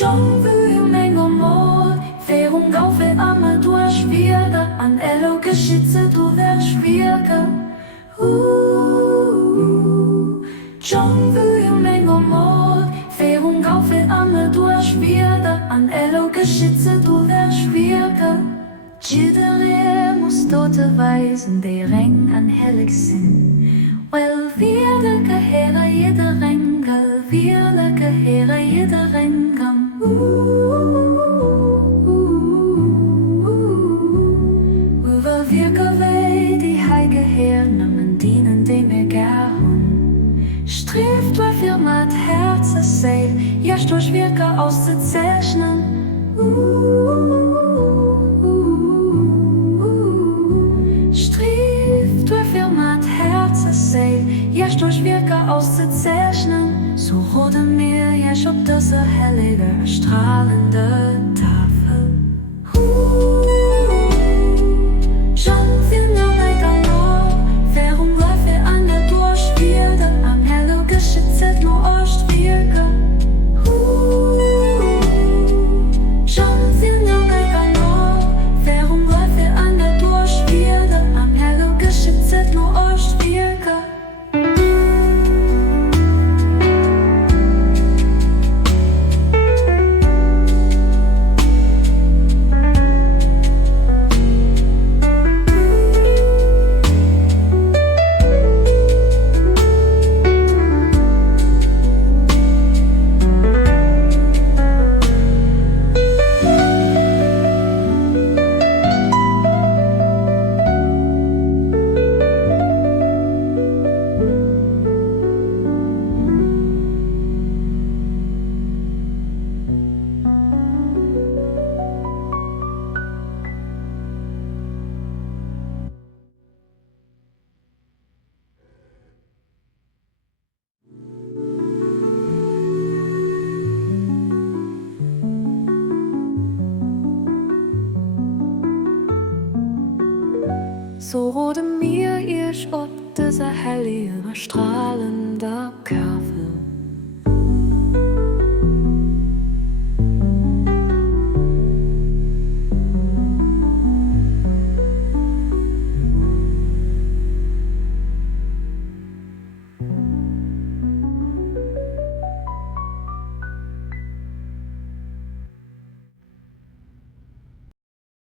John Wühmeng och mål, för hon gav för Amador schwierger, an Ello Geschütze du wärst schwierger. John Wühmeng och mål, för hon gav för Amador schwierger, an Ello Geschütze du wärst schwierger. Jeder muss dort weisen, der Ring an hellig sind. Well, wir gehören jeder Ringal, wir gehören jeder Ringam. Über wir gewei, die heilige Herren, dienen dem wir gern. Strebt durch Firmat Herzensseil, ja, durch Wirke auszuzeichnen. Jasch durch Wirke auszuzeichnen, so rote mir jasch ob das hellige, strahlende Tafel. Schon viel noch noch, warum läuft an der Durchspielde, am helle Geschütze nur Ostwirke. Schon viel noch, warum läuft an der Durchspielde, am helle Geschütze nur Ostwirke. So rote mir ihr ob dieser hellige, strahlende Körper.